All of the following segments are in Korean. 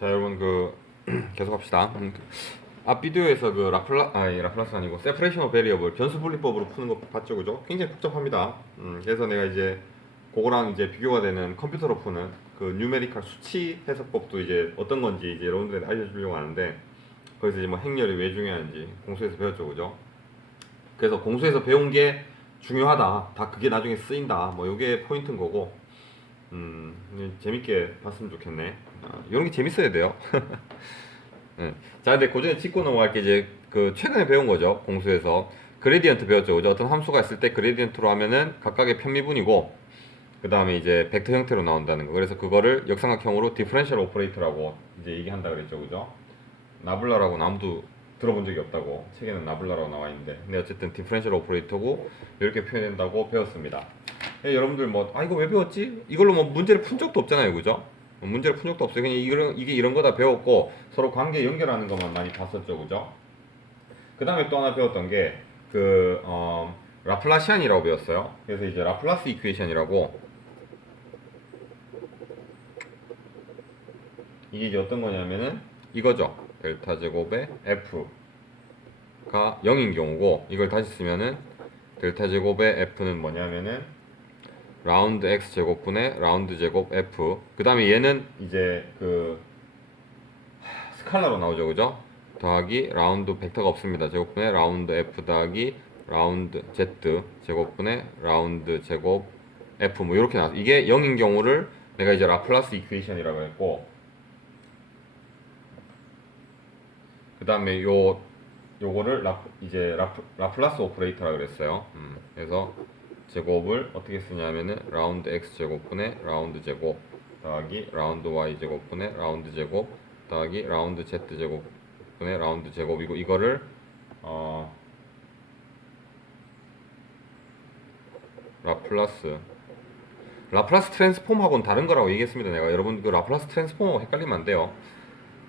자 여러분 그 계속 합시다. 음, 그앞 비디오에서 그 라플라 아니 라플라스 아니고 세퍼레이션 오브 베리어블 변수 분리법으로 푸는 거 봤죠, 그죠? 굉장히 복잡합니다. 음, 그래서 내가 이제 그거랑 이제 비교가 되는 컴퓨터로 푸는 그 뉴메리컬 수치 해석법도 이제 어떤 건지 이제 여러분들한테 알려주려고 하는데 거기서 이제 뭐 행렬이 왜 중요한지 공수에서 배웠죠, 그죠? 그래서 공수에서 배운 게 중요하다. 다 그게 나중에 쓰인다. 뭐 이게 포인트인 거고. 음, 재밌게 봤으면 좋겠네. 아, 이런 게 재밌어야 돼요. 네. 자, 근데 그 전에 짚고 넘어갈 게 이제 그 최근에 배운 거죠. 공수에서 그레디언트 배웠죠. 그죠? 어떤 함수가 있을 때 그레디언트로 하면은 각각의 편미분이고 그 다음에 이제 벡터 형태로 나온다는 거. 그래서 그거를 역삼각형으로 디퍼런셜 오퍼레이터라고 이제 얘기한다 그랬죠. 그죠? 나블라라고 아무도 들어본 적이 없다고 책에는 나블라라고 나와 있는데 근데 어쨌든 디퍼런셜 오퍼레이터고 이렇게 표현된다고 배웠습니다. 예, 여러분들 뭐 아 이거 왜 배웠지? 이걸로 뭐 문제를 푼 적도 없잖아요, 그죠? 뭐 문제를 푼 적도 없어요. 그냥 이런 이게 이런 거다 배웠고 서로 관계 연결하는 것만 많이 봤었죠, 그죠? 그 다음에 또 하나 배웠던 게 그 어, 라플라시안이라고 배웠어요. 그래서 이제 라플라스 이퀘이션이라고 이게 이제 어떤 거냐면은 이거죠. 델타 제곱의 f가 0인 경우고 이걸 다시 쓰면은 델타 제곱의 f는 뭐냐면은 라운드 x 제곱분의 라운드 제곱 f. 그 다음에 얘는 이제 그 하, 스칼라로 나오죠 그죠? 더하기 라운드 벡터가 없습니다. 제곱분의 라운드 f 더하기 라운드 z 제곱분의 라운드 제곱 f. 뭐 이렇게 나와 이게 0인 경우를 내가 이제 라플라스 이퀘이션이라고 했고 그 다음에 요 요거를 라, 이제 라플, 라플라스 오퍼레이터라 그랬어요. 음, 그래서 제곱을 어떻게 쓰냐면은 라운드 x 제곱분의 라운드 제곱 더하기 라운드 y 제곱분의 라운드 제곱 더하기 라운드 z 제곱분의 라운드 제곱이고 이거를 어 라플라스. 라플라스 트랜스폼하고는 다른 거라고 얘기했습니다 내가. 여러분 그 라플라스 트랜스폼하고 헷갈리면 안 돼요.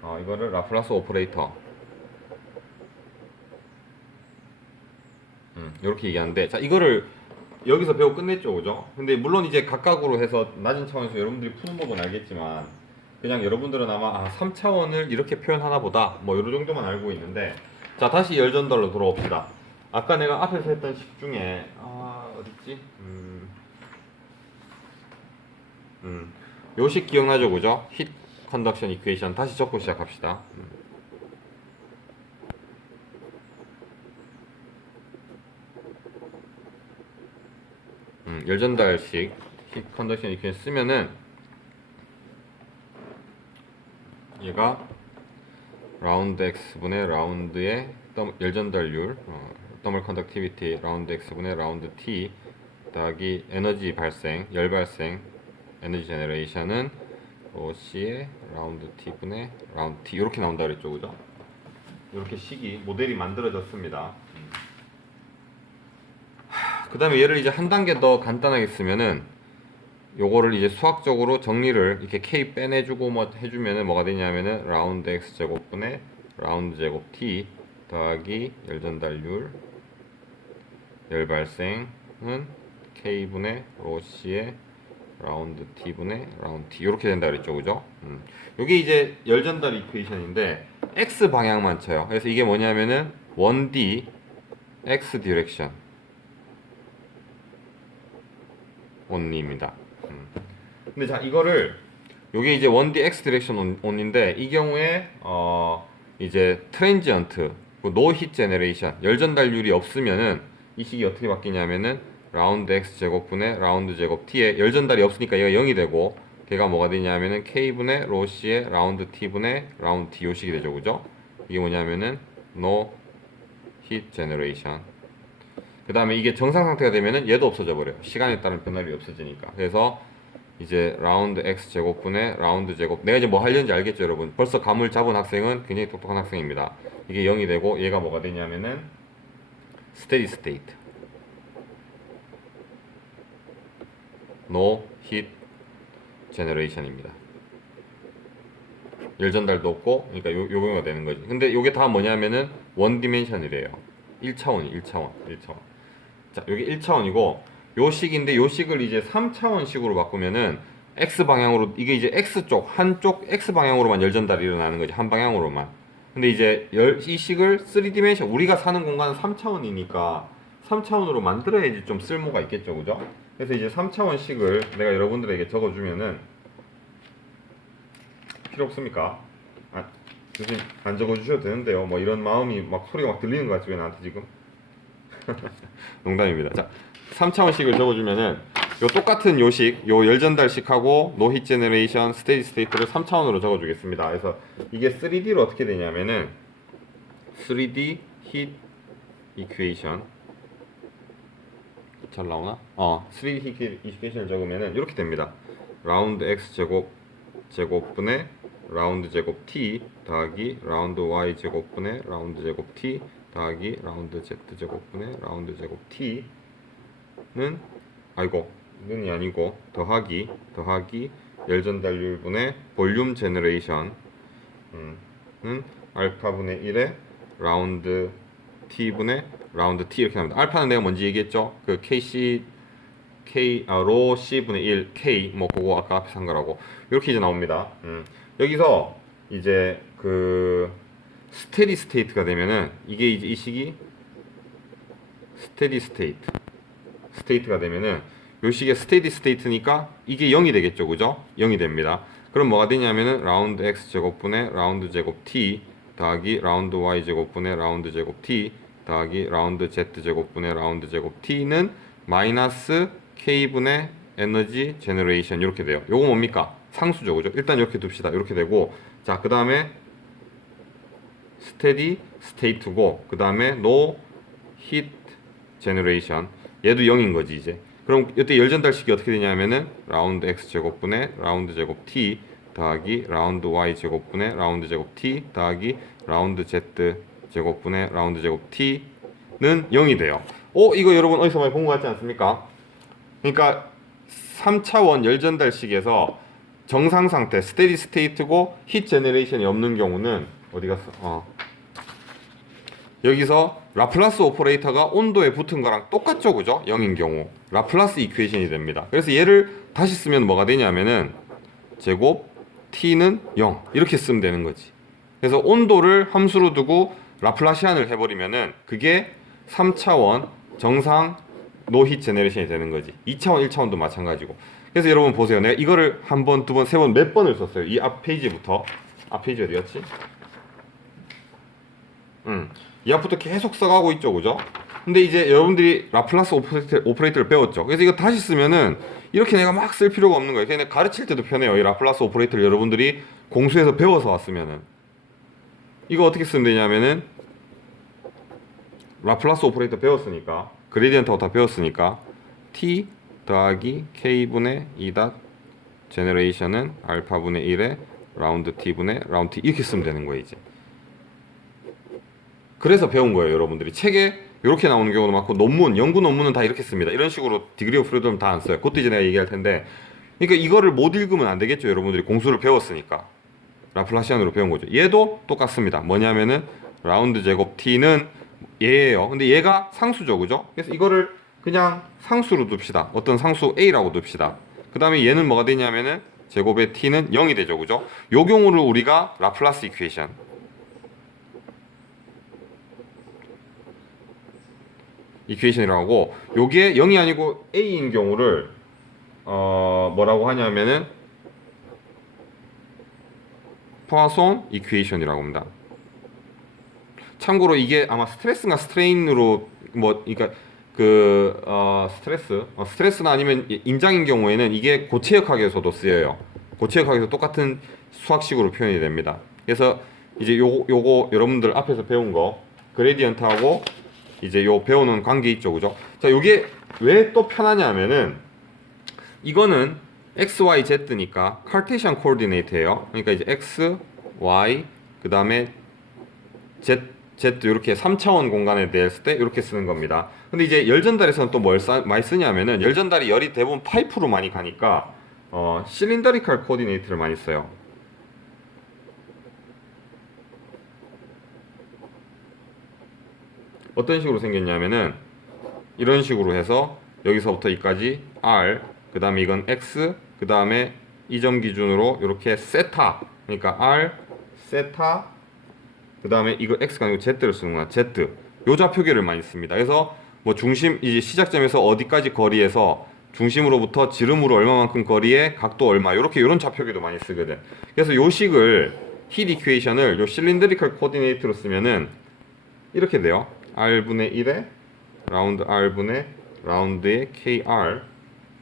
어, 이거를 라플라스 오퍼레이터. 음, 이렇게 얘기하는데 자 이거를 여기서 배워 끝냈죠, 그죠? 근데 물론 이제 각각으로 해서 낮은 차원에서 여러분들이 푸는 법은 알겠지만 그냥 여러분들은 아마 아, 3차원을 이렇게 표현하나 보다 뭐 이런 정도만 알고 있는데 자 다시 열전달로 돌아옵시다. 아까 내가 앞에서 했던 식 중에 아 어딨지? 음, 음, 요식 기억나죠, 그죠? 힛 컨덕션 이퀘이션 다시 적고 시작합시다. 음. 음, 열전달식 힙 컨덕션 이렇게 쓰면은 얘가 라운드 x분의 라운드의 더- 열전달률 어, 더멀 컨덕티비티 라운드 x분의 라운드 t 더하기 에너지 발생 열 발생 에너지 제너레이션은 OC의 라운드 t분의 라운드 t 이렇게 나온다 그랬죠 그죠? 이렇게 식이 모델이 만들어졌습니다. 그 다음에 얘를 이제 한 단계 더 간단하게 쓰면은 요거를 이제 수학적으로 정리를 이렇게 k 빼내주고 뭐 해주면은 뭐가 되냐면은 라운드 x 제곱분의 라운드 제곱 t 더하기 열 전달률 열 발생은 k분의 로 c의 라운드 t분의 라운드 t 이렇게 된다 그랬죠 그죠? 음. 요게 이제 열 전달 이퀘이션인데 x 방향만 쳐요 그래서 이게 뭐냐면은 1d x 디렉션 온리입니다. 음. 근데 자 이거를 요게 이제 1D X 디렉션 온인데 이 경우에 어 이제 트랜지언트 노 힛 제너레이션 열 전달률이 없으면은 이 식이 어떻게 바뀌냐면은 라운드 X 제곱분의 라운드 제곱 T에 열 전달이 없으니까 얘가 0이 되고 걔가 뭐가 되냐면은 K분의 로시의 라운드 T분의 라운드 T 요식이 되죠 그죠? 이게 뭐냐면은 no heat generation 그 다음에 이게 정상 상태가 되면은 얘도 없어져 버려요. 시간에 따른 변화율이 없어지니까. 그래서 이제 라운드 x 제곱분의 라운드 제곱. 내가 이제 뭐 하려는지 알겠죠, 여러분? 벌써 감을 잡은 학생은 굉장히 똑똑한 학생입니다. 이게 0이 되고 얘가 뭐가 되냐면은 steady state. no heat generation입니다. 열 전달도 없고, 그러니까 요, 요 경우가 되는 거지. 근데 요게 다 뭐냐면은 원 디멘션이래요. 1차원이 1차원, 1차원. 자, 여기 1차원이고 요 식인데 요 식을 이제 3차원식으로 바꾸면은 x 방향으로 이게 이제 x 쪽 한쪽 x 방향으로만 열 전달이 일어나는 거지 한 방향으로만. 근데 이제 열, 이 식을 3디멘션 우리가 사는 공간은 3차원이니까 3차원으로 만들어야지 좀 쓸모가 있겠죠, 그죠? 그래서 이제 3차원 식을 내가 여러분들에게 적어주면은 필요 없습니까? 아, 교수님 안 적어주셔도 되는데요. 뭐 이런 마음이 막 소리가 막 들리는 것 같지 왜 나한테 지금? 농담입니다. 자, 3차원식을 적어주면은 요 똑같은 요식, 요 열전달식하고 노hit 제너레이션, 스테디 스테이트를 3차원으로 적어주겠습니다. 그래서 이게 3D로 어떻게 되냐면은 3D hit equation 잘 나오나? 어, 3D hit equation을 적으면은 이렇게 됩니다. 라운드 x 제곱 제곱분의 라운드 제곱 t 더하기 라운드 y 제곱분의 라운드 제곱 t 더하기 라운드 z 제곱분의 라운드 제곱 t는 아이고 는이 아니고 더하기 더하기 열전달률분의 볼륨 제너레이션 음, 는 알파분의 1에 라운드 t분의 라운드 t 이렇게 나옵니다. 알파는 내가 먼저 얘기했죠. 그 kc k 아 로 c분의 1 k 뭐 그거 아까 앞에 산 거라고 이렇게 이제 나옵니다. 음. 여기서 이제 그 스테디 스테이트가 되면은 이게 이제 이 식이 스테디 스테이트 스테이트가 되면은 요 식의 스테디 스테이트니까 이게 0이 되겠죠. 그죠? 0이 됩니다. 그럼 뭐가 되냐면은 라운드 x 제곱분의 라운드 제곱 t 더하기 라운드 y 제곱분의 라운드 제곱 t 더하기 라운드 z 제곱분의 라운드 제곱 t는 마이너스 k분의 에너지 제너레이션 이렇게 돼요. 요거 뭡니까? 상수죠. 그죠? 일단 이렇게 둡시다. 이렇게 되고 자, 그 다음에 스테디 스테이트고 그 다음에 노 히트 제너레이션 얘도 0인 거지 이제. 그럼 이때 열 전달식이 어떻게 되냐면은 라운드 x 제곱분의 라운드 제곱 t 더하기 라운드 y 제곱분의 라운드 제곱 t 더하기 라운드 z 제곱분의 라운드 제곱 t는 0이 돼요. 어 이거 여러분 어디서 많이 본 것 같지 않습니까? 그러니까 3차원 열 전달식에서 정상 상태 스테디 스테이트고 힛 제너레이션이 없는 경우는 어디 갔어? 어. 여기서 라플라스 오퍼레이터가 온도에 붙은 거랑 똑같죠, 그죠? 0인 경우 라플라스 이퀘이션이 됩니다. 그래서 얘를 다시 쓰면 뭐가 되냐면은 제곱 t는 0 이렇게 쓰면 되는 거지. 그래서 온도를 함수로 두고 라플라시안을 해버리면은 그게 3차원 정상 노hit 제너레이션이 되는 거지. 2차원, 1차원도 마찬가지고. 그래서 여러분 보세요. 내가 이거를 한 번, 두 번, 세 번, 몇 번을 썼어요. 이 앞 페이지부터. 앞 페이지 어디였지? 음. 이 앞부터 계속 써가고 있죠, 그죠? 근데 이제 여러분들이 라플라스 오퍼레이터, 오퍼레이터 를 배웠죠. 그래서 이거 다시 쓰면은 이렇게 내가 막 쓸 필요가 없는 거예요. 그냥 가르칠 때도 편해요. 이 라플라스 오퍼레이터를 여러분들이 공수에서 배워서 왔으면은. 이거 어떻게 쓰면 되냐면은 라플라스 오퍼레이터 배웠으니까 그레디언트하고 다 배웠으니까 t 더하기 k분의 2닷 제너레이션은 알파분의 1에 라운드 t분의 라운드 t 이렇게 쓰면 되는 거예요 이제 그래서 배운 거예요 여러분들이. 책에 이렇게 나오는 경우도 많고 논문 연구 논문은 다 이렇게 씁니다. 이런 식으로 디그리 오브 프리덤 다 안 써요. 그것도 이제 내가 얘기할 텐데. 그러니까 이거를 못 읽으면 안 되겠죠 여러분들이. 공수를 배웠으니까. 라플라시안으로 배운 거죠. 얘도 똑같습니다. 뭐냐면은 라운드 제곱 t는 얘예요. 근데 얘가 상수죠 그죠? 그래서 이거를 그냥 상수로 둡시다. 어떤 상수 a라고 둡시다. 그 다음에 얘는 뭐가 되냐면은 제곱의 t는 0이 되죠 그죠? 요 경우를 우리가 라플라스 이퀘이션 이퀘이션이라고 하고 요게 0이 아니고 a인 경우를 어 뭐라고 하냐면은 포아손 이퀘이션이라고 합니다. 참고로 이게 아마 스트레스나 스트레인으로 뭐 그러니까 그 어, 스트레스 어, 스트레스나 아니면 인장인 경우에는 이게 고체역학에서도 쓰여요. 고체역학에서 똑같은 수학식으로 표현이 됩니다. 그래서 이제 요거 요거 여러분들 앞에서 배운 거 그레디언트하고 이제 요 배우는 관계 있죠, 그죠? 자, 요게 왜 또 편하냐면은 이거는 x, y, z니까 카르테시안 코디네이트예요. 그러니까 이제 x, y 그다음에 z z 이렇게 3차원 공간에 대했을 때 이렇게 쓰는 겁니다. 근데 이제 열 전달에서는 또 뭘 많이 쓰냐면은 열 전달이 열이 대부분 파이프로 많이 가니까 어, 실린더리칼 코디네이트를 많이 써요. 어떤 식으로 생겼냐면은 이런 식으로 해서 여기서부터 여기까지 r 그 다음에 이건 x 그 다음에 이 점 기준으로 이렇게 세타 그러니까 r 세타 그 다음에 이거 x가 아니고 z를 쓰는구나 z 요 좌표계를 많이 씁니다. 그래서 뭐 중심 이제 시작점에서 어디까지 거리에서 중심으로부터 지름으로 얼마만큼 거리에 각도 얼마 이렇게 이런 좌표계도 많이 쓰거든. 그래서 요 식을 힐 이퀘이션을 요 실린드리컬 코디네이트로 쓰면은 이렇게 돼요. R분의 1에 라운드 r분의 라운드의 kr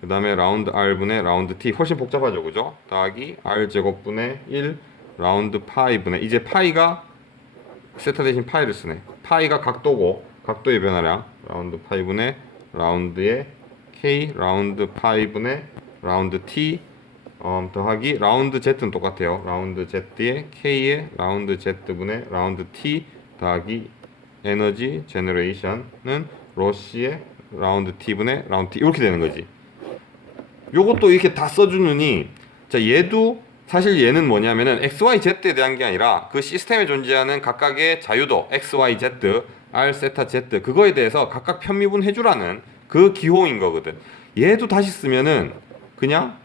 그 다음에 라운드 r분의 라운드 t. 훨씬 복잡하죠 그죠? 더하기 r 제곱분의 1 라운드 파이분의 이제 파이가 세타 대신 파이를 쓰네. 파이가 각도고 각도의 변화량 라운드 파이분의 라운드의 k 라운드 파이분의 라운드 t 음, 더하기 라운드 z는 똑같아요. 라운드 z의 k의 라운드 z분의 라운드 t 더하기 에너지 제너레이션은 로시의 라운드 t분의 라운드 t 이렇게 되는 거지 요것도 이렇게 다 써주느니 자 얘도 사실 얘는 뭐냐면은 x, y, z에 대한 게 아니라 그 시스템에 존재하는 각각의 자유도 x, y, z, r, 세타, z 그거에 대해서 각각 편미분 해주라는 그 기호인 거거든. 얘도 다시 쓰면은 그냥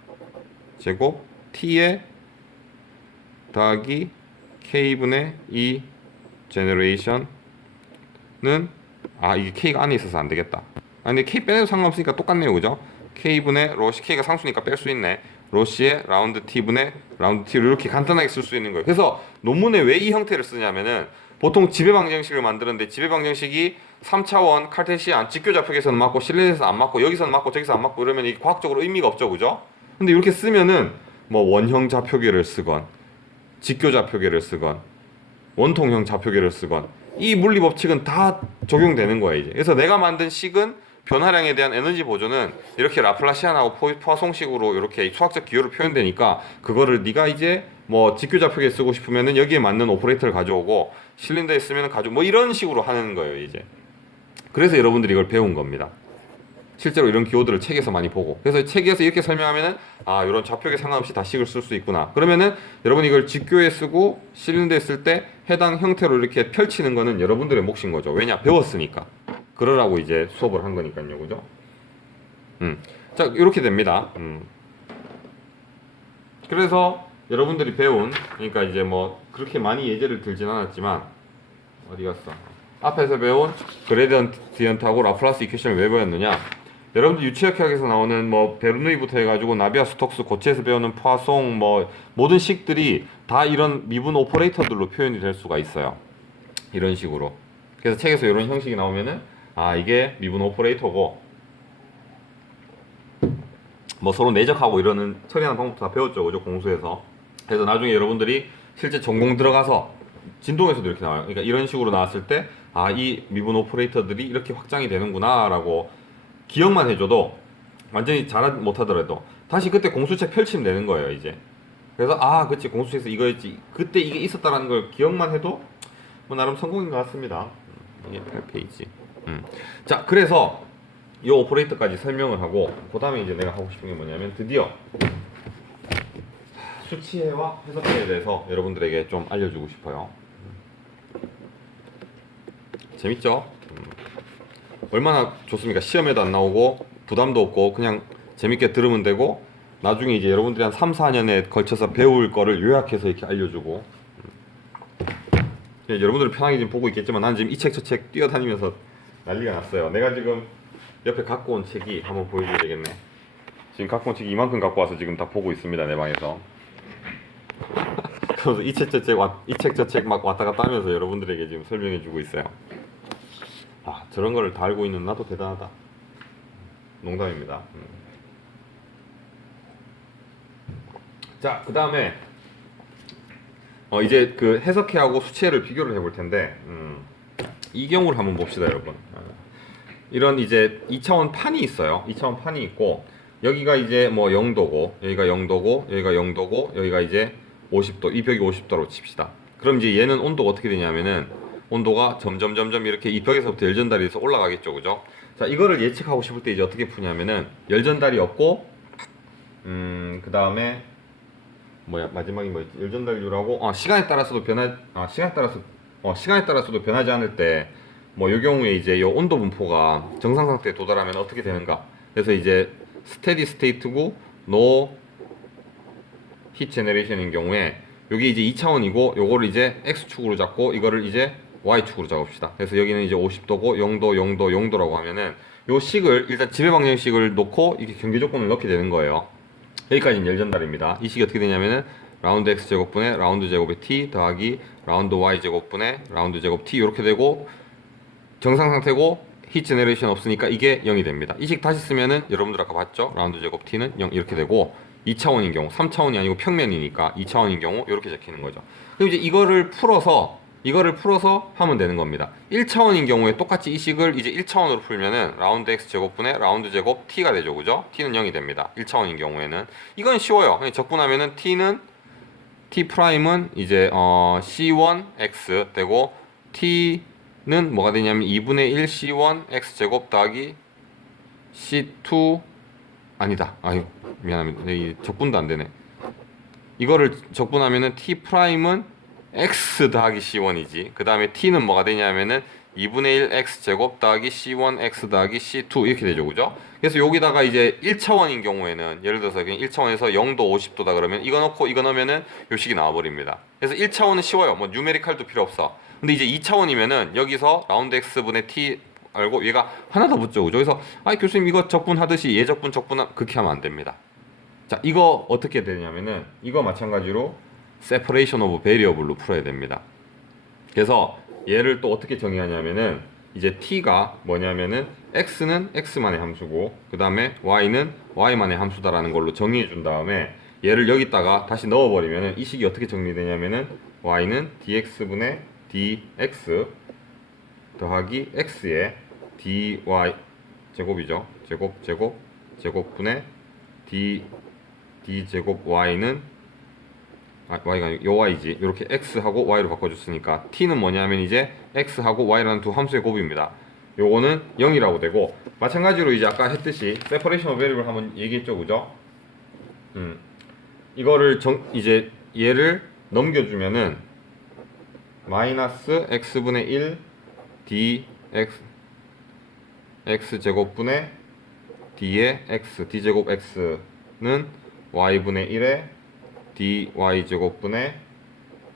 제곱 t의 더하기 k분의 2 제너레이션 은아 이게 k가 안에 있어서 안 되겠다. 아 근데 k 빼내도 상관없으니까 똑같네요, 그죠? k분의 로시 k가 상수니까 뺄 수 있네. 로시의 라운드 t분의 라운드 t를 이렇게 간단하게 쓸 수 있는 거예요. 그래서 논문에 왜 이 형태를 쓰냐면은 보통 지배 방정식을 만드는데 지배 방정식이 3차원 칼테시안 직교 좌표에서는 맞고 실내에서 안 맞고 여기서는 맞고 저기서 안 맞고 이러면 이게 과학적으로 의미가 없죠, 그죠? 근데 이렇게 쓰면은 뭐 원형 좌표계를 쓰건 직교 좌표계를 쓰건 원통형 좌표계를 쓰건 이 물리 법칙은 다 적용되는 거야 이제. 그래서 내가 만든 식은 변화량에 대한 에너지 보존은 이렇게 라플라시안하고 포- 포화송식으로 이렇게 수학적 기호로 표현되니까 그거를 네가 이제 뭐 직교 좌표계 쓰고 싶으면은 여기에 맞는 오퍼레이터를 가져오고 실린더에 쓰면은 가져 뭐 이런 식으로 하는 거예요 이제. 그래서 여러분들이 이걸 배운 겁니다. 실제로 이런 기호들을 책에서 많이 보고. 그래서 책에서 이렇게 설명하면은 아 이런 좌표계 상관없이 다 식을 쓸 수 있구나. 그러면은 여러분 이걸 직교에 쓰고 실린더에 쓸 때 해당 형태로 이렇게 펼치는 거는 여러분들의 몫인 거죠. 왜냐? 배웠으니까. 그러라고 이제 수업을 한 거니까요. 그죠? 음자 이렇게 됩니다. 음. 그래서 여러분들이 배운 그러니까 이제 뭐 그렇게 많이 예제를 들진 않았지만 어디 갔어? 앞에서 배운 그레디언트하고 라플라스 이퀘션을 왜 배웠느냐 여러분들 유치역학에서 나오는 뭐 베르누이부터 해가지고 나비아 스톡스 고체에서 배우는 포화송 뭐 모든 식들이 다 이런 미분 오퍼레이터들로 표현이 될 수가 있어요. 이런 식으로. 그래서 책에서 이런 형식이 나오면은 아 이게 미분 오퍼레이터고 뭐 서로 내적하고 이러는 처리하는 방법도 다 배웠죠, 그죠 공수에서. 그래서 나중에 여러분들이 실제 전공 들어가서 진동에서도 이렇게 나와요. 그러니까 이런 식으로 나왔을 때 아 이 미분 오퍼레이터들이 이렇게 확장이 되는구나 라고 기억만 해줘도 완전히 잘 못하더라도 다시 그때 공수책 펼치면 되는 거예요 이제. 그래서 아 그치 공수책에서 이거였지. 그때 이게 있었다라는 걸 기억만 해도 뭐 나름 성공인 것 같습니다. 음, 이게 8페이지. 음. 자 그래서 이 오퍼레이터까지 설명을 하고 그 다음에 이제 내가 하고 싶은 게 뭐냐면 드디어 수치해와 해석해에 대해서 여러분들에게 좀 알려주고 싶어요. 재밌죠? 음. 얼마나 좋습니까? 시험에도 안 나오고 부담도 없고 그냥 재밌게 들으면 되고 나중에 이제 여러분들이 한 3, 4년에 걸쳐서 배울 거를 요약해서 이렇게 알려주고 음. 여러분들 편하게 지금 보고 있겠지만 나는 지금 이 책저책 뛰어다니면서 난리가 났어요. 내가 지금 옆에 갖고 온 책이 한번 보여줘야 되겠네. 지금 갖고 온 책이 이만큼 갖고 와서 지금 다 보고 있습니다 내 방에서. 그래서 이 책 저책 이책 저 책 막 왔다 갔다 하면서 여러분들에게 지금 설명해주고 있어요. 아 저런 거를 다 알고 있는 나도 대단하다. 농담입니다. 음. 자, 그 다음에 어 이제 그 해석해하고 수치해를 비교를 해볼 텐데 음, 이 경우를 한번 봅시다, 여러분. 어, 이런 이제 2차원 판이 있어요. 2차원 판이 있고 여기가 이제 뭐 0도고 여기가 0도고 여기가 0도고 여기가 이제 50도 이 벽이 50도로 칩시다. 그럼 이제 얘는 온도가 어떻게 되냐면은 온도가 점점 점점 이렇게 이 벽에서부터 열전달이 돼서 올라가겠죠, 그죠? 자, 이거를 예측하고 싶을 때 이제 어떻게 푸냐면은 열전달이 없고 음, 그 다음에 뭐야 마지막이 뭐였지? 열전달률하고 어, 시간에 따라서도 변하 아, 시간에 따라서 어, 시간에 따라서도 변하지 않을 때 뭐 이 경우에 이제 이 온도 분포가 정상 상태에 도달하면 어떻게 되는가? 그래서 이제 스테디 스테이트고 노힛 제너레이션인 경우에 여기 이제 2차원이고 요거를 이제 x축으로 잡고 이거를 이제 y축으로 잡읍시다. 그래서 여기는 이제 50도고 0도, 0도, 0도라고 하면은 요 식을 일단 지배 방정식을 놓고 이렇게 경계 조건을 넣게 되는 거예요. 여기까지는 열전달입니다. 이 식이 어떻게 되냐면은 라운드 x 제곱분의 라운드 제곱의 t 더하기 라운드 y 제곱분의 라운드 제곱 t 이렇게 되고 정상 상태고 히 제너레이션 없으니까 이게 0이 됩니다. 이 식 다시 쓰면은 여러분들 아까 봤죠? 라운드 제곱 t는 0 이렇게 되고 2차원인 경우 3차원이 아니고 평면이니까 2차원인 경우 이렇게 적히는 거죠. 그럼 이제 이거를 풀어서 이거를 풀어서 하면 되는 겁니다. 1차원인 경우에 똑같이 이 식을 이제 1차원으로 풀면은 라운드 x 제곱분의 라운드 제곱 t가 되죠. 그죠? t는 0이 됩니다. 1차원인 경우에는 이건 쉬워요. 적분하면은 t는 t 프라임은 이제 어 c1 x 되고 t는 뭐가 되냐면 2분의 1 c1 x 제곱 더하기 c2 아니다. 아유 미안합니다. 이 적분도 안 되네. 이거를 적분하면은 t 프라임은 x 더하기 c1이지. 그 다음에 t는 뭐가 되냐면은 2분의 1 x 제곱 더하기 c1 x 더하기 c2 이렇게 되죠, 그죠? 그래서 여기다가 이제 1차원인 경우에는 예를 들어서 그냥 1차원에서 0도 50도다 그러면 이거 넣고 이거 넣으면은 요 식이 나와버립니다. 그래서 1차원은 쉬워요. 뭐 뉴메리칼도 필요 없어. 근데 이제 2차원이면은 여기서 라운드 x 분의 t 알고 얘가 하나 더 붙죠, 그죠? 그래서 아 교수님 이거 적분하듯이 예적분 적분 그렇게 하면 안 됩니다. 자, 이거 어떻게 되냐면은 이거 마찬가지로 separation of variable로 풀어야 됩니다. 그래서 얘를 또 어떻게 정의하냐면은 이제 t가 뭐냐면은 x는 x만의 함수고 그 다음에 y는 y만의 함수다라는 걸로 정의해 준 다음에 얘를 여기다가 다시 넣어버리면은 이 식이 어떻게 정리되냐면은 y는 dx분의 dx 더하기 x의 dy 제곱이죠 제곱 제곱 제곱분의 d d 제곱 y는 아, y가 아니고 요 y지. 이렇게 x하고 y로 바꿔줬으니까 t는 뭐냐면 이제 x하고 y라는 두 함수의 곱입니다. 요거는 0이라고 되고 마찬가지로 이제 아까 했듯이 separation of variable 한번 얘기했죠, 그죠? 음, 이거를 정 이제 얘를 넘겨주면은 마이너스 x분의 1 dx x 제곱분의 d의 x d 제곱 x는 y분의 1에 dy 제곱분의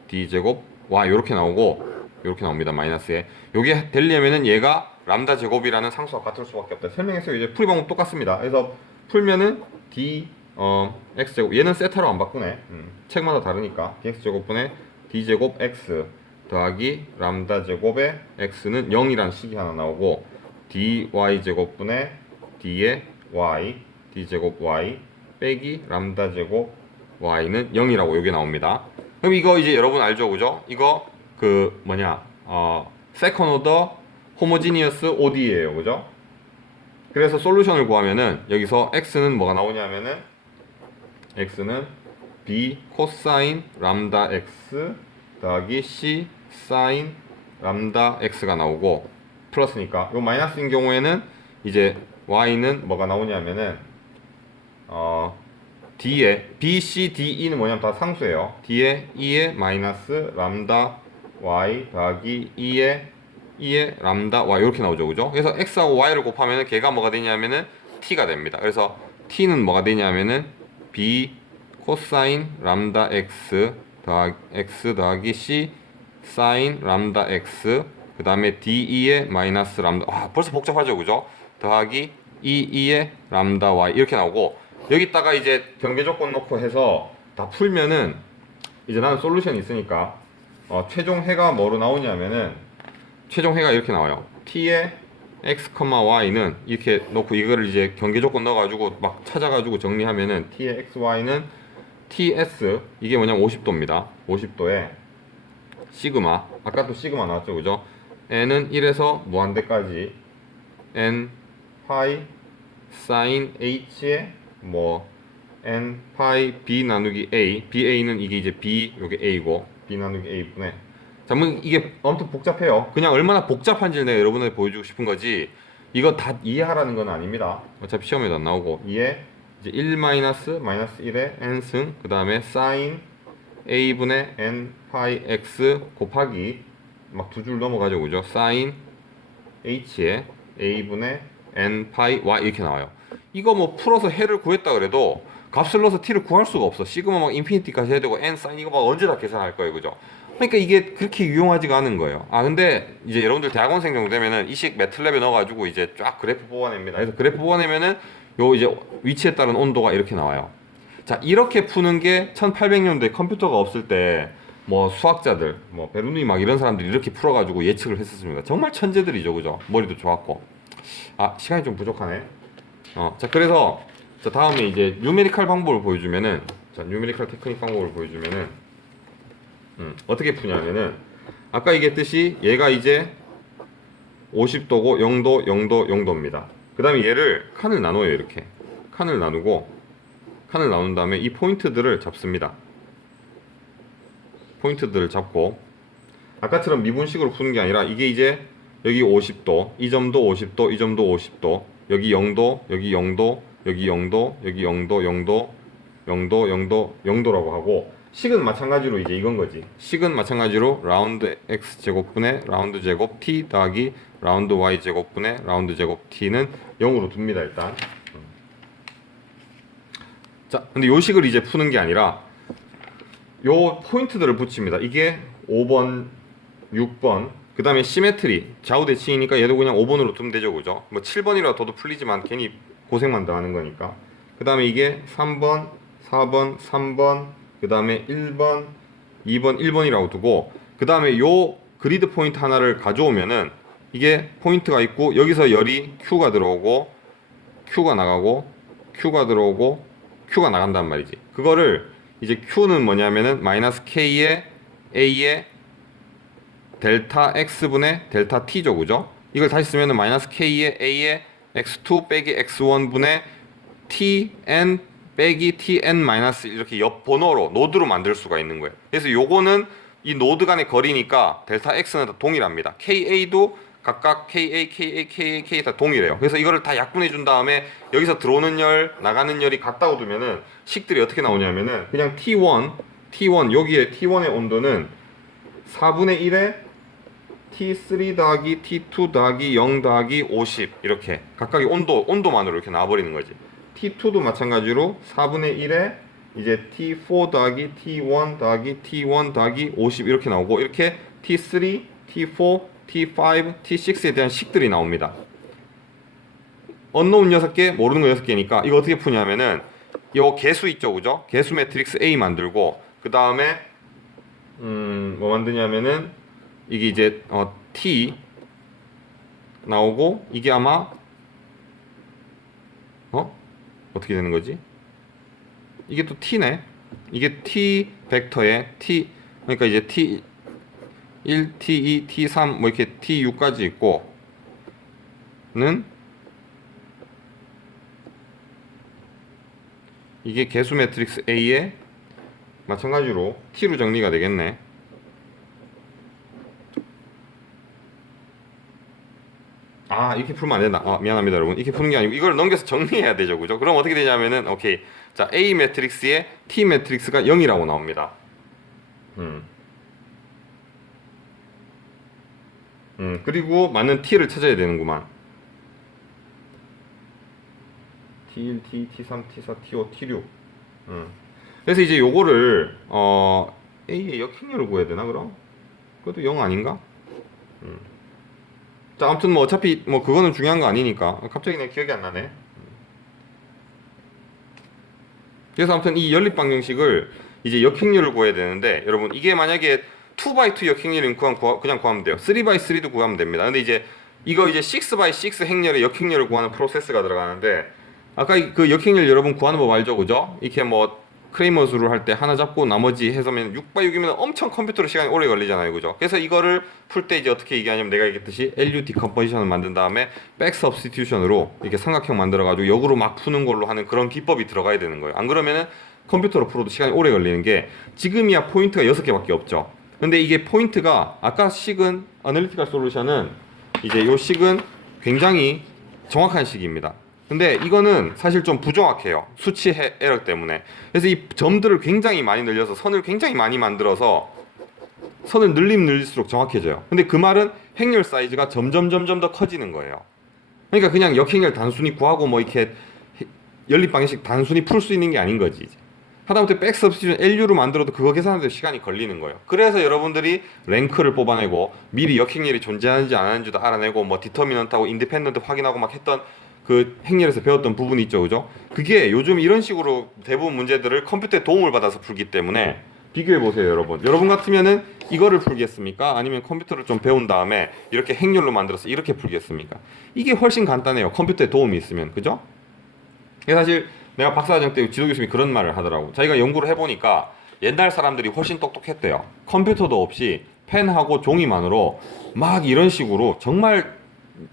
d 제곱 y 이렇게 나오고 이렇게 나옵니다 마이너스에. 요게 되려면은 얘가 람다 제곱이라는 상수와 같을 수밖에 없다. 설명했어요. 이제 풀이 방법 똑같습니다. 그래서 풀면은 d 어 x 제곱. 얘는 세타로 안 바꾸네. 음, 책마다 다르니까. dx 제곱분의 d 제곱 x 더하기 람다 제곱의 x는 0이라는 식이 하나 나오고 dy 제곱분의 d의 y d 제곱 y 빼기 람다 제곱 y는 0이라고 여기 나옵니다. 그럼 이거 이제 여러분 알죠, 그죠? 이거 그 뭐냐, 어, 세컨 오더 호모지니어스 OD예요, 그죠? 그래서 솔루션을 구하면은 여기서 x는 뭐가 나오냐면은 x는 b 코사인 람다 x 더하기 c 사인 람다 x가 나오고 플러스니까 요 마이너스인 경우에는 이제 y는 뭐가 나오냐면은 어 D에 B, C, D, E는 뭐냐면 다 상수예요. D에 E에 마이너스 람다 Y 더하기 E에 E에 람다 Y 이렇게 나오죠, 그죠? 그래서 X하고 Y를 곱하면은 걔가 뭐가 되냐면은 T가 됩니다. 그래서 T는 뭐가 되냐면은 B 코사인 람다 X 더하기 X 더하기 C 사인 람다 X 그 다음에 DE에 마이너스 람다 아 벌써 복잡하죠, 그죠? 더하기 EE에 람다 Y 이렇게 나오고 여기다가 이제 경계 조건 넣고 해서 다 풀면은 이제 나는 솔루션이 있으니까 어, 최종 해가 뭐로 나오냐면은 최종 해가 이렇게 나와요. t의 x, y는 이렇게 놓고 이거를 이제 경계 조건 넣어가지고 막 찾아가지고 정리하면은 t의 x, y는 ts 이게 뭐냐면 50도입니다. 50도에 시그마 아까 또 시그마 나왔죠, 그죠? n은 1에서 무한대까지 n 파이 사인 h의 뭐 n 파이 b 나누기 a ba는 이게 이제 b 요게 a고 b 나누기 a 분의 자, 뭐 이게 엄청 복잡해요. 그냥 얼마나 복잡한지를 내가 여러분한테 보여주고 싶은 거지. 이거 다 이해하라는 건 아닙니다. 어차피 시험에도 안 나오고 이해 이제 1 마이너스 마이너스 1의 n승 그 다음에 사인 a 분의 n 파이 x 곱하기 막 두 줄 넘어가죠, 그죠? 사인 h의 a 분의 n 파이 y 이렇게 나와요. 이거 뭐 풀어서 해를 구했다 그래도 값을 넣어서 t를 구할 수가 없어. 시그마 막 인피니티까지 해야 되고 n 사인 이거 막 언제 다 계산할 거예요, 그죠? 그러니까 이게 그렇게 유용하지가 않은 거예요. 아 근데 이제 여러분들 대학원생 정도 되면은 이식 매틀랩에 넣어가지고 이제 쫙 그래프 뽑아냅니다. 그래서 그래프 뽑아내면은 요 이제 위치에 따른 온도가 이렇게 나와요. 자 이렇게 푸는 게 1800년대 컴퓨터가 없을 때 뭐 수학자들 뭐 베르누이 막 이런 사람들이 이렇게 풀어가지고 예측을 했었습니다. 정말 천재들이죠, 그죠? 머리도 좋았고. 아 시간이 좀 부족하네. 어, 자 그래서 자 다음에 이제 뉴메리칼 방법을 보여주면은 자 뉴메리칼 테크닉 방법을 보여주면은 음, 어떻게 푸냐면은 아까 얘기했듯이 얘가 이제 50도고 0도 0도 0도입니다. 그 다음에 얘를 칸을 나눠요 이렇게 칸을 나누고 칸을 나눈 다음에 이 포인트들을 잡습니다. 포인트들을 잡고 아까처럼 미분식으로 푸는 게 아니라 이게 이제 여기 50도, 이 점도 50도, 이 점도 50도, 여기 0도, 여기 0도, 여기 0도, 여기 0도, 0도, 0도, 0도, 0도라고 하고 식은 마찬가지로 이제 이건 거지. 식은 마찬가지로 라운드 x 제곱분의 라운드 제곱 t 더하기 라운드 y 제곱분의 라운드 제곱 t는 0으로 둡니다 일단. 자, 근데 요 식을 이제 푸는 게 아니라 요 포인트들을 붙입니다. 이게 5번, 6번, 그 다음에 시메트리, 좌우 대칭이니까 얘도 그냥 5번으로 두면 되죠, 그죠? 뭐 7번이라 둬도 풀리지만 괜히 고생만 더 하는 거니까. 그 다음에 이게 3번, 4번, 3번, 그 다음에 1번, 2번, 1번이라고 두고, 그 다음에 요 그리드 포인트 하나를 가져오면은 이게 포인트가 있고, 여기서 열이 Q가 들어오고, Q가 나가고, Q가 들어오고, Q가 나간단 말이지. 그거를 이제 Q는 뭐냐면은 마이너스 K의 A의 델타 X분의 델타 T죠, 그죠? 이걸 다시 쓰면은 마이너스 K의 A의 X2 빼기 X1분의 TN 빼기 TN 마이너스 이렇게 옆 번호로 노드로 만들 수가 있는 거예요. 그래서 요거는 이 노드 간의 거리니까 델타 X는 다 동일합니다. KA도 각각 KA, KA, KA, K 다 동일해요. 그래서 이거를 다 약분해 준 다음에 여기서 들어오는 열, 나가는 열이 같다고 두면은 식들이 어떻게 나오냐면은 그냥 T1, T1 여기에 T1의 온도는 4분의 1에 T3 더하기 T2 더하기 0 더하기 50 이렇게 각각의 온도 온도만으로 이렇게 나와버리는 거지. T2도 마찬가지로 4분의 1에 이제 T4 더하기 T1 더하기 T1 더하기 50 이렇게 나오고 이렇게 T3, T4, T5, T6에 대한 식들이 나옵니다. 언노운 6개, 모르는 거 6개니까 이거 어떻게 푸냐면은 요 개수 있죠, 그죠? 개수 매트릭스 A 만들고 그 다음에 음, 뭐 만드냐면은 이게 이제 어, T 나오고 이게 아마 어 어떻게 되는 거지? 이게 또 T네. 이게 T 벡터에 T 그러니까 이제 T 1, T2, T3 뭐 이렇게 T6까지 있고 는 이게 개수 매트릭스 A에 마찬가지로 T로 정리가 되겠네. 아 이렇게 풀면 안 된다. 아, 미안합니다 여러분. 이렇게 푸는 게 아니고 이걸 넘겨서 정리해야 되죠, 그죠? 그럼 어떻게 되냐면은 오케이. 자 A 매트릭스에 T 매트릭스가 0이라고 나옵니다. 음. 음 그리고 맞는 T를 찾아야 되는구만. T1, T, T3, T4, T5, T6. 음. 그래서 이제 요거를 어 A의 역행렬을 구해야 되나 그럼? 그것도 0 아닌가? 음. 자 아무튼 뭐 어차피 뭐 그거는 중요한 거 아니니까 갑자기 내 기억이 안 나네. 그래서 아무튼 이 연립 방정식을 이제 역행렬을 구해야 되는데 여러분 이게 만약에 2x2 역행렬이면 구하, 그냥 구하면 돼요. 3x3도 구하면 됩니다. 근데 이제 이거 이제 6x6 행렬의 역행렬을 구하는 프로세스가 들어가는데 아까 이- 그 역행렬 여러분 구하는 법 알죠, 그죠? 이렇게 뭐 크레이머 수를 할 때 하나 잡고 나머지 해서면 6x6이면 엄청 컴퓨터로 시간이 오래 걸리잖아요, 그죠? 그래서 이거를 풀 때 이제 어떻게 얘기하냐면 내가 얘기했듯이 LU 디컴포지션을 만든 다음에 백 서브스티튜션으로 이렇게 삼각형 만들어 가지고 역으로 막 푸는 걸로 하는 그런 기법이 들어가야 되는 거예요. 안 그러면은 컴퓨터로 풀어도 시간이 오래 걸리는 게 지금이야 포인트가 6개밖에 없죠. 근데 이게 포인트가 아까 식은 어널리티컬 솔루션은 이제 요 식은 굉장히 정확한 식입니다. 근데 이거는 사실 좀 부정확해요. 수치 해- 에러 때문에. 그래서 이 점들을 굉장히 많이 늘려서 선을 굉장히 많이 만들어서 선을 늘리면 늘릴수록 정확해져요. 근데 그 말은 행렬 사이즈가 점점 점점 더 커지는 거예요. 그러니까 그냥 역행렬 단순히 구하고 뭐 이렇게 해- 연립 방식 단순히 풀 수 있는 게 아닌 거지 이제. 하다못해 백 서브스티션 LU로 만들어도 그거 계산하는데 시간이 걸리는 거예요. 그래서 여러분들이 랭크를 뽑아내고 미리 역행렬이 존재하는지 안 하는지도 알아내고 뭐 디터미넌트하고 인디펜던트 확인하고 막 했던 그 행렬에서 배웠던 부분이 있죠, 그죠? 그게 요즘 이런 식으로 대부분 문제들을 컴퓨터의 도움을 받아서 풀기 때문에 비교해 보세요, 여러분. 여러분 같으면은 이거를 풀겠습니까? 아니면 컴퓨터를 좀 배운 다음에 이렇게 행렬로 만들어서 이렇게 풀겠습니까? 이게 훨씬 간단해요. 컴퓨터의 도움이 있으면, 그죠? 사실 내가 박사과정 때 지도 교수님이 그런 말을 하더라고. 자기가 연구를 해보니까 옛날 사람들이 훨씬 똑똑했대요. 컴퓨터도 없이 펜하고 종이만으로 막 이런 식으로 정말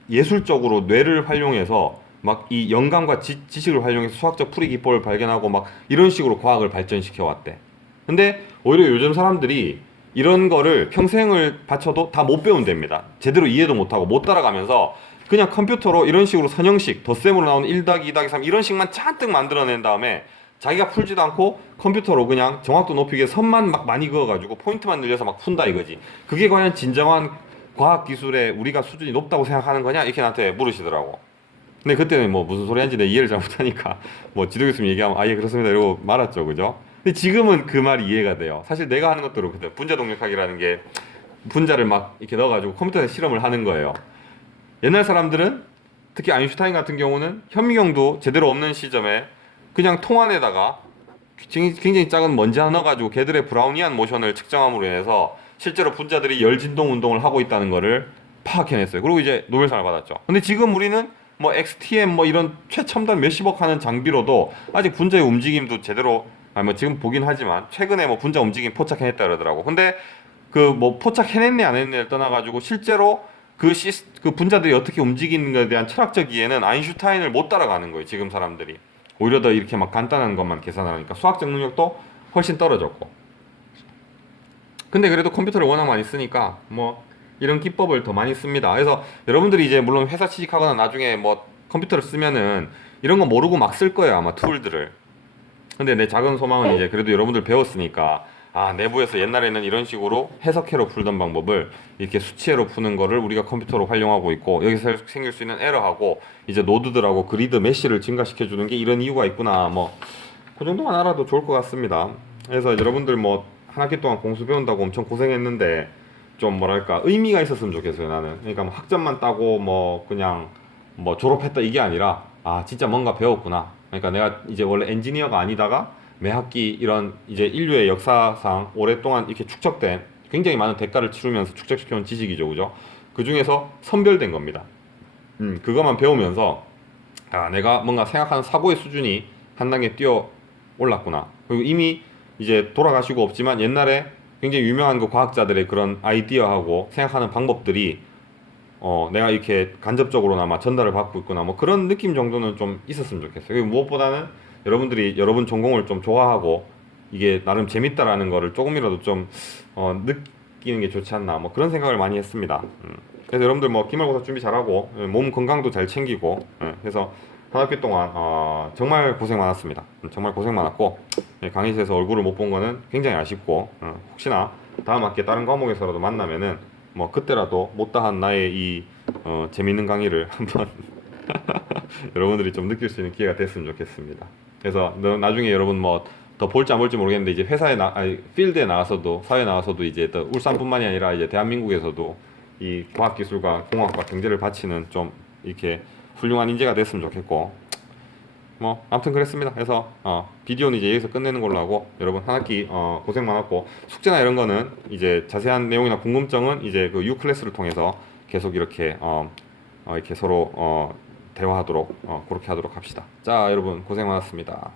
예술적으로 뇌를 활용해서 막 이 영감과 지, 지식을 활용해서 수학적 풀이 기법을 발견하고 막 이런 식으로 과학을 발전시켜 왔대. 근데 오히려 요즘 사람들이 이런 거를 평생을 바쳐도 다 못 배운답니다. 제대로 이해도 못하고 못 따라가면서 그냥 컴퓨터로 이런 식으로 선형식, 덧셈으로 나오는 1 더하기 2 더하기 3 이런 식만 잔뜩 만들어낸 다음에 자기가 풀지도 않고 컴퓨터로 그냥 정확도 위해 선만 막 많이 그어가지고 포인트만 늘려서 막 푼다 이거지. 그게 과연 진정한 과학 기술의 우리가 수준이 높다고 생각하는 거냐 이렇게 나한테 물으시더라고. 근데 그때는 뭐 무슨 소리 하는지 내 이해를 잘 못하니까 뭐 지도 교수님 얘기하면 아예 그렇습니다 이러고 말았죠 그죠? 근데 지금은 그 말이 이해가 돼요. 사실 내가 하는 것도 그렇거든. 분자 동력학이라는 게 분자를 막 이렇게 넣어가지고 컴퓨터에 실험을 하는 거예요. 옛날 사람들은 특히 아인슈타인 같은 경우는 현미경도 제대로 없는 시점에 그냥 통 안에다가 굉장히 작은 먼지 하나 넣어가지고 걔들의 브라우니안 모션을 측정함으로 인해서 실제로 분자들이 열 진동 운동을 하고 있다는 거를 파악해냈어요. 그리고 이제 노벨상을 받았죠. 근데 지금 우리는 뭐 XTM 뭐 이런 최첨단 몇십억 하는 장비로도 아직 분자의 움직임도 제대로 아니 뭐 지금 보긴 하지만 최근에 뭐 분자 움직임 포착해냈다 그러더라고. 근데 그 뭐 포착해냈네 안 했네를 떠나가지고 실제로 그 시스 그 분자들이 어떻게 움직이는 것에 대한 철학적 이해는 아인슈타인을 못 따라가는 거예요. 지금 사람들이 오히려 더 이렇게 막 간단한 것만 계산하니까 수학적 능력도 훨씬 떨어졌고. 근데 그래도 컴퓨터를 워낙 많이 쓰니까 뭐 이런 기법을 더 많이 씁니다. 그래서 여러분들이 이제 물론 회사 취직하거나 나중에 뭐 컴퓨터를 쓰면은 이런 거 모르고 막 쓸 거예요 아마 툴들을. 근데 내 작은 소망은 이제 그래도 여러분들 배웠으니까 아 내부에서 옛날에는 이런 식으로 해석해로 풀던 방법을 이렇게 수치해로 푸는 거를 우리가 컴퓨터로 활용하고 있고 여기서 생길 수 있는 에러하고 이제 노드들하고 그리드 메시를 증가시켜 주는 게 이런 이유가 있구나 뭐 그 정도만 알아도 좋을 것 같습니다. 그래서 여러분들 뭐 한 학기 동안 공수 배운다고 엄청 고생했는데 좀 뭐랄까 의미가 있었으면 좋겠어요 나는. 그러니까 뭐 학점만 따고 뭐 그냥 뭐 졸업했다 이게 아니라 아 진짜 뭔가 배웠구나. 그러니까 내가 이제 원래 엔지니어가 아니다가 매 학기 이런 이제 인류의 역사상 오랫동안 이렇게 축적된 굉장히 많은 대가를 치르면서 축적시켜온 지식이죠 그죠? 그 중에서 선별된 겁니다. 음 그것만 배우면서 아 내가 뭔가 생각하는 사고의 수준이 한 단계 뛰어 올랐구나. 그리고 이미 이제 돌아가시고 없지만 옛날에 굉장히 유명한 그 과학자들의 그런 아이디어하고 생각하는 방법들이 어 내가 이렇게 간접적으로나마 전달을 받고 있구나 뭐 그런 느낌 정도는 좀 있었으면 좋겠어요. 무엇보다는 여러분들이 여러분 전공을 좀 좋아하고 이게 나름 재밌다라는 거를 조금이라도 좀 어, 느끼는 게 좋지 않나 뭐 그런 생각을 많이 했습니다. 음. 그래서 여러분들 뭐 기말고사 준비 잘하고 예, 몸 건강도 잘 챙기고 예, 그래서 한 학기 동안 어, 정말 고생 많았습니다. 음, 정말 고생 많았고 예, 강의실에서 얼굴을 못 본 거는 굉장히 아쉽고 어, 혹시나 다음 학기에 다른 과목에서라도 만나면은 뭐 그때라도 못다한 나의 이 어, 재밌는 강의를 한번 여러분들이 좀 느낄 수 있는 기회가 됐으면 좋겠습니다. 그래서 너- 나중에 여러분 뭐 더 볼지 안 볼지 모르겠는데 이제 회사에 나 아니 필드에 나와서도 사회에 나와서도 이제 또 울산뿐만이 아니라 이제 대한민국에서도 이 과학기술과 공학과 경제를 바치는 좀 이렇게 훌륭한 인재가 됐으면 좋겠고 뭐 아무튼 그랬습니다. 그래서 어, 비디오는 이제 여기서 끝내는 걸로 하고 여러분 한 학기 어, 고생 많았고 숙제나 이런 거는 이제 자세한 내용이나 궁금증은 이제 그 U 클래스를 통해서 계속 이렇게 어, 어, 이렇게 서로 어, 대화하도록 어, 그렇게 하도록 합시다. 자 여러분 고생 많았습니다.